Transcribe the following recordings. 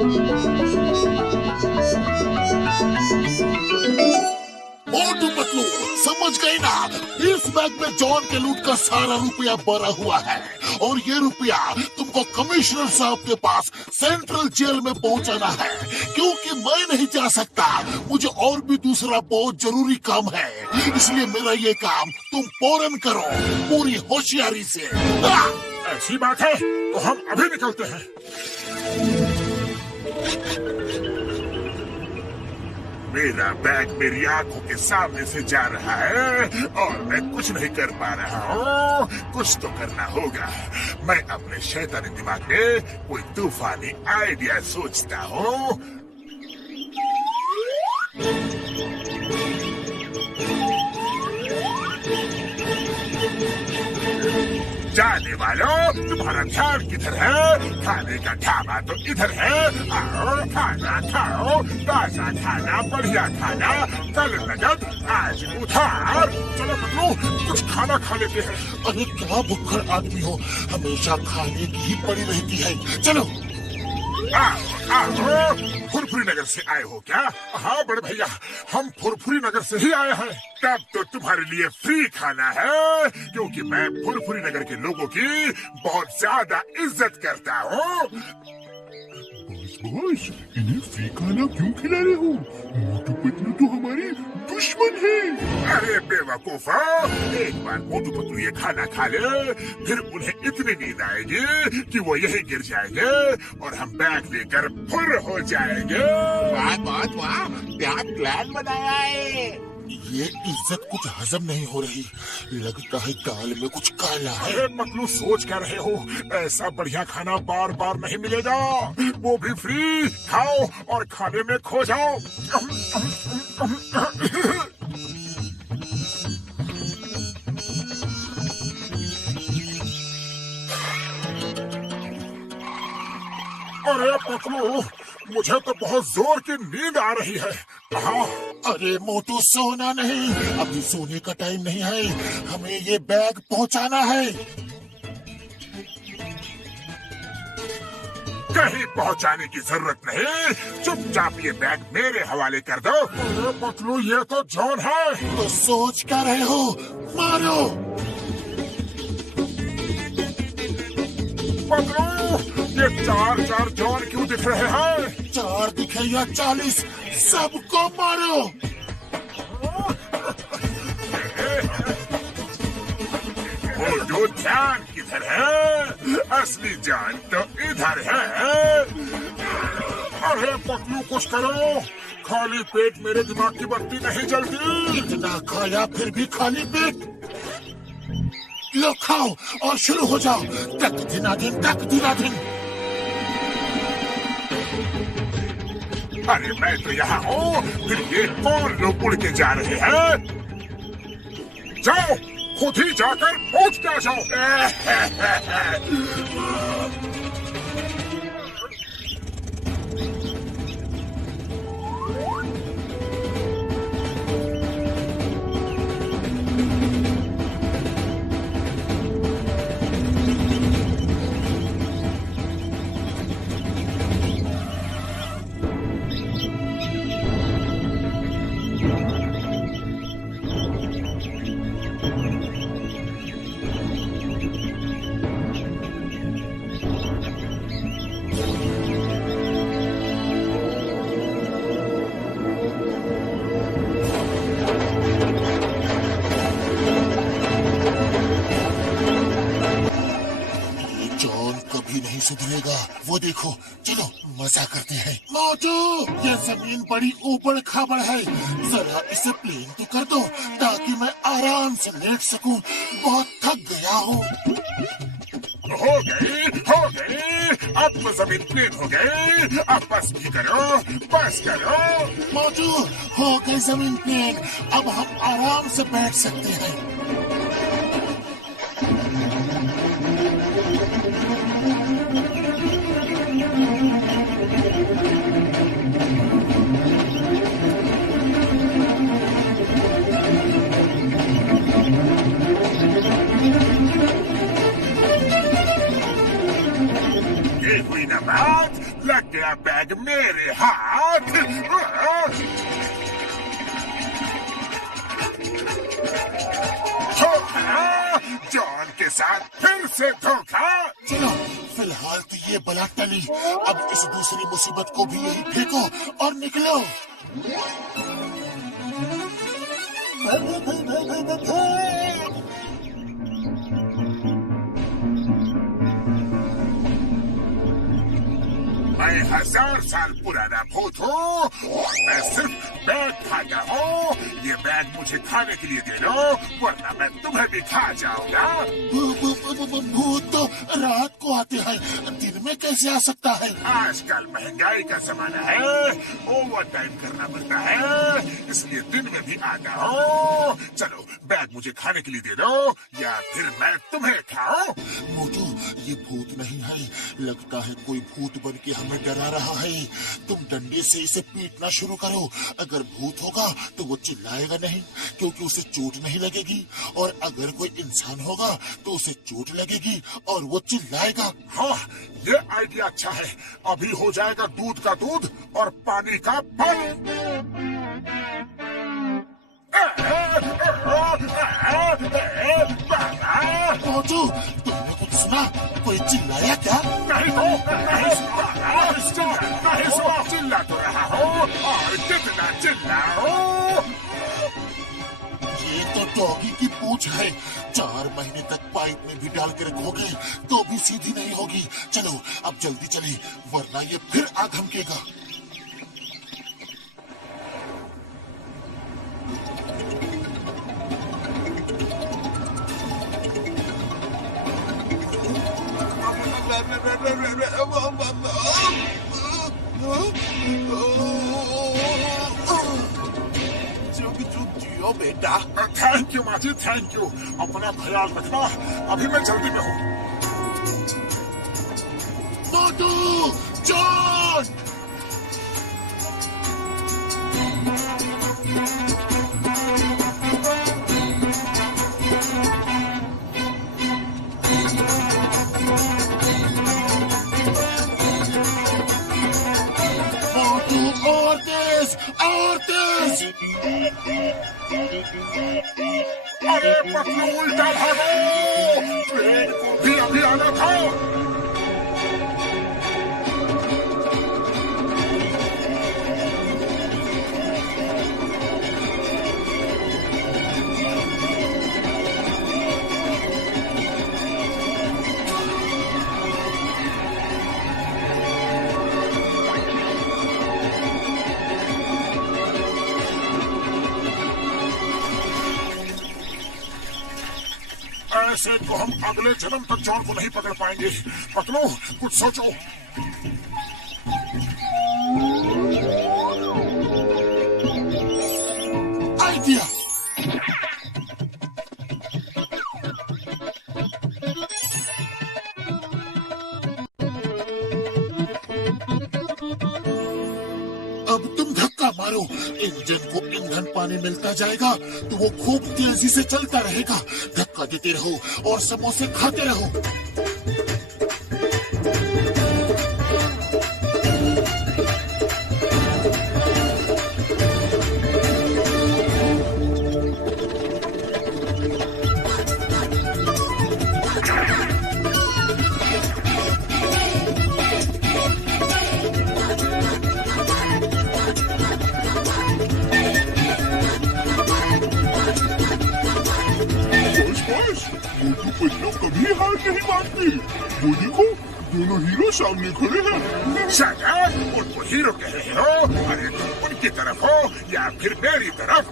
मोटू पतलू, समझ गए ना? इस बैग में जॉन के लूट का सारा रुपया भरा हुआ है और ये रुपया तुमको कमिश्नर साहब के पास सेंट्रल जेल में पहुंचाना है, क्योंकि मैं नहीं जा सकता। मुझे और भी दूसरा बहुत जरूरी काम है, इसलिए मेरा ये काम तुम फौरन करो, पूरी होशियारी से। ऐसी बात है तो हम अभी निकलते हैं। मेरा बैग मेरी आंखों के सामने से जा रहा है और मैं कुछ नहीं कर पा रहा हूँ। कुछ तो करना होगा। मैं अपने शैतानी दिमाग में कोई तूफानी आइडिया सोचता हूँ। जाने वालों, तुम्हारा ध्यान किधर है? खाने का ढाबा तो इधर है। आओ खाना खाओ, ताजा खाना, बढ़िया खाना, कल नगद आज उधार। चलो पतलू, कुछ खाना खा लेते हैं। अरे क्या भुक्खड़ आदमी हो, हमेशा खाने की ही पड़ी रहती है। चलो आओ, फुरफुरी नगर से आए हो क्या? हाँ बड़े भैया, हम फुरफुरी नगर से ही आए हैं। तब तो तुम्हारे लिए फ्री खाना है, क्योंकि मैं फुरफुरी नगर के लोगों की बहुत ज्यादा इज्जत करता हूँ। बॉस, इन्हें फ्री खाना क्यों खिला रहे हो? मोटू पतलू तो हमारे दुश्मन है। अरे बेवकूफो, एक बार मोटू पतलू ये खाना खा ले, फिर उन्हें इतनी नींद आएगी कि वो यही गिर जाएंगे और हम बैग लेकर फुर हो जाएंगे। वाह बहुत वाह, क्या प्लान बनाया है। ये इज्जत कुछ हजम नहीं हो रही, लगता है दाल में कुछ काला है। अरे पतलू, सोच क्या रहे हो? ऐसा बढ़िया खाना बार बार नहीं मिलेगा, वो भी फ्री। खाओ और खाने में खो जाओ। अरे पतलू, मुझे तो बहुत जोर की नींद आ रही है। हाँ, अरे मोटू, सोना नहीं, अभी सोने का टाइम नहीं है, हमें ये बैग पहुंचाना है। कहीं पहुंचाने की जरूरत नहीं, चुपचाप ये बैग मेरे हवाले कर दो। अरे पतलू, ये तो जॉन है। तो सोच क्या रहे हो? मारो। पतलू, ये चार चार जॉन क्यों दिख रहे हैं? 4 दिखे या 40, सबको मारो। मोटू, ध्यान किधर है? असली जान तो इधर है। अरे पतलू, कुछ करो, खाली पेट मेरे दिमाग की बत्ती नहीं जलती। इतना खाया फिर भी खाली पेट। लो खाओ और शुरू हो जाओ। तक दिनादिन, तक दिनादिन। अरे मैं तो यहाँ हूँ, फिर ये कौन लोग उड़ के जा रहे हैं? जाओ, खुद ही जाकर पूछ के आ जाओ। सुधरेगा, वो देखो। चलो मजा करते हैं। मोटू, ये जमीन बड़ी ऊबड़ खाबड़ है, जरा इसे प्लेन तो कर दो ताकि मैं आराम से लेट सकूं। बहुत थक गया हूँ। हो गई, अब तो जमीन प्लेन हो गई। अब बस भी करो, बस करो। मोटू, हो गई जमीन प्लेन, अब हम आराम से बैठ सकते हैं। ये हुई ना बात, लग गया बैग बैग मेरे हाथ। जॉन के साथ फिर से धोखा। चलो फिलहाल तो ये बला टली, अब इस दूसरी मुसीबत को भी यही फेंको और निकलो। मैं 1000 साल पुराना भूत हूँ और मैं सिर्फ बैग खाता हूँ। ये बैग मुझे खाने के लिए दे दो, वरना मैं तुम्हें भी खा जाऊंगा। भूत तो रात को आते हैं, दिन में कैसे आ सकता है? आजकल महंगाई का जमाना है, ओवर टाइम करना पड़ता है, इसलिए दिन में भी आता हूँ। चलो बैग मुझे खाने के लिए दे दो या फिर मैं तुम्हें खाऊं। मोटू, ये भूत नहीं है, लगता है कोई भूत बन के हमें डरा रहा है। तुम डंडे से इसे पीटना शुरू करो। अगर भूत होगा तो वो चिल्लाएगा नहीं, क्योंकि उसे चोट नहीं लगेगी, और अगर कोई इंसान होगा तो उसे चोट लगेगी और वो चिल्लाएगा। हाँ, ये आइडिया अच्छा है। अभी हो जाएगा दूध का दूध और पानी का पानी। मोटू, तुमने कुछ सुना? कोई चिल्लाया क्या? नहीं सुना, चिल्ला तो रहा हूँ और कितना चिल्लाऊं। ये तो डॉगी की पूंछ है। 4 महीने तक पाइप में भी डाल के रखोगे तो भी सीधी नहीं होगी। चलो अब जल्दी चले, वरना ये फिर आ धमकेगा। बेटा, थैंक यू माजी, थैंक यू। अपना ख्याल रखना, अभी मैं जल्दी में हूँ। मोटू, जॉन! मोटू, और तेज, और तेज! अरे पतलू, उल्टा भागो, ट्रेन को भी अभी आना था। ऐसे तो हम अगले जन्म तक जॉन को नहीं पकड़ पाएंगे। पतलू, कुछ सोचो। आइडिया! अब तुम धक्का मारो, इंजन को ईंधन पानी मिलता जाएगा तो वो खूब तेजी से चलता रहेगा। धक्का देते रहो और समोसे खाते रहो। मोटू पतलू कभी हार नहीं मानती। वो देखो, दोनों हीरो सामने खड़े हैं। शायद उनको हीरो कह रहे हो। अरे तुम उनकी तरफ हो या फिर मेरी तरफ?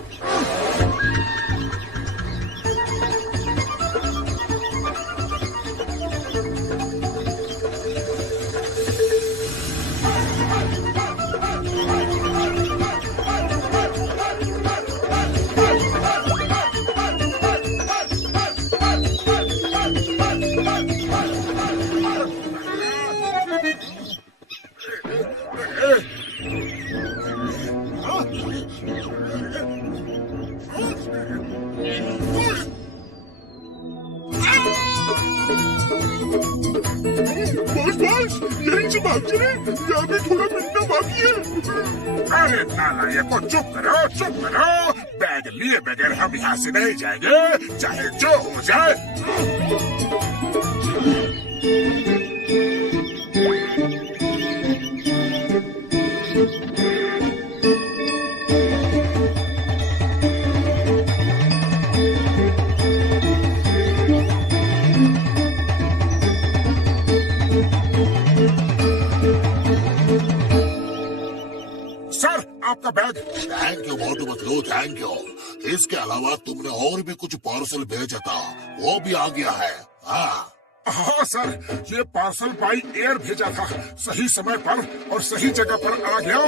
बस यहीं से भाग चले, यहाँ पे थोड़ा मिलना अरे नालायकों, चुप करो, चुप करो। बैग लिए बगैर हम यहाँ से नहीं जाएंगे, चाहे जो हो जाए। सर, आपका bag. Thank you Motu Patlu, thank you. इसके अलावा तुमने और भी कुछ पार्सल भेजा था, वो भी आ गया है। हाँ हाँ सर, ये पार्सल बाई एयर भेजा था, सही समय पर और सही जगह पर आ गया।